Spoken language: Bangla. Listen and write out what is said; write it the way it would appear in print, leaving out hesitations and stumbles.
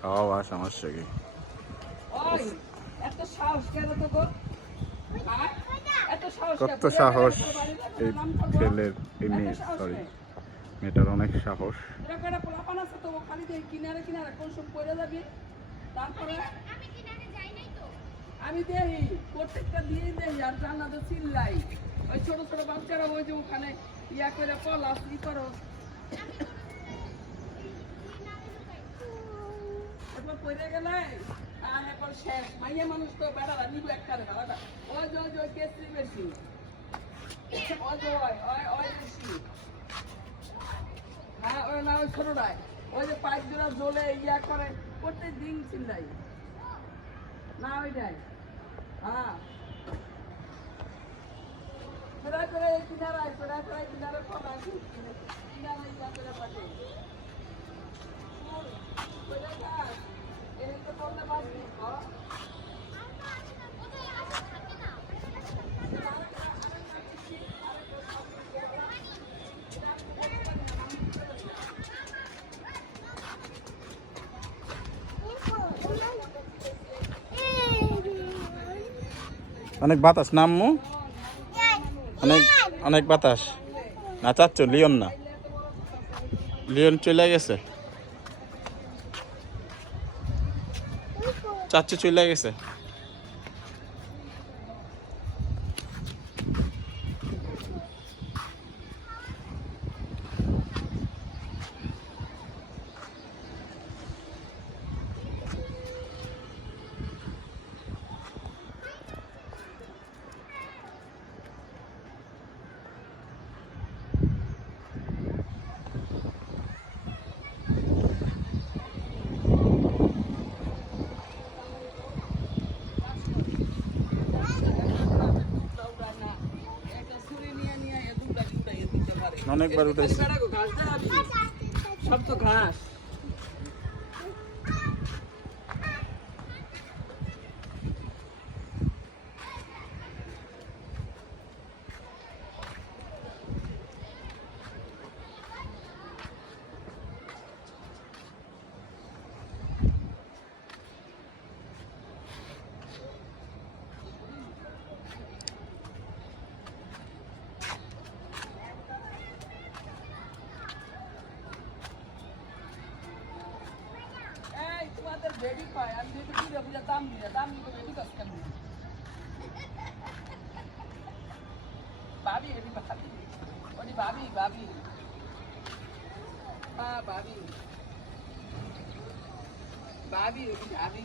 খাওয়া সমস্যা কি কত সাহস এই ছেলের এই মেয়ে সরি মেয়েটার অনেক সাহস আমি দেখি প্রত্যেকটা দিয়ে দেই আর জান্নাতে চিল্লাই ওই ছোট ছোট বাচ্চারা ওই যে ওখানে ইয়া করে পলাশ ই করো এরপর পড়ে গেলে আর এখন শেষ মাইয়া মানুষ তো বেড়ারা নিব একটা বেড়াটা ওই যে ওই কেসরি বেশি ওই যে ওই বেশি হ্যাঁ ওই না ওই ছোটটাই ওই যে পাইপ জোড়া জ্বলে ইয়া করে প্রত্যেক দিন চিল্লাই না ওইটাই হ্যাঁ ফেরাই ফেরাই কিনারে কম আছে কিনারে ইয়া করে পাঠে এতে বললে বাঁচবি অনেক বাতাস নামু অনেক অনেক বাতাস না চাচ্ছ লিওন না লিওন চলে গেছে চাচ্ছু চলে গেছে অনেকবার উঠেছি সব তো ঘাস বেবি পায় আমি যদি বুঝে বুঝে দাম দিলে বেবি কাজ করবি ভাবি এটি ভাবি ওটি ভাবি হ্যাঁ ভাবি ওটি ভাবি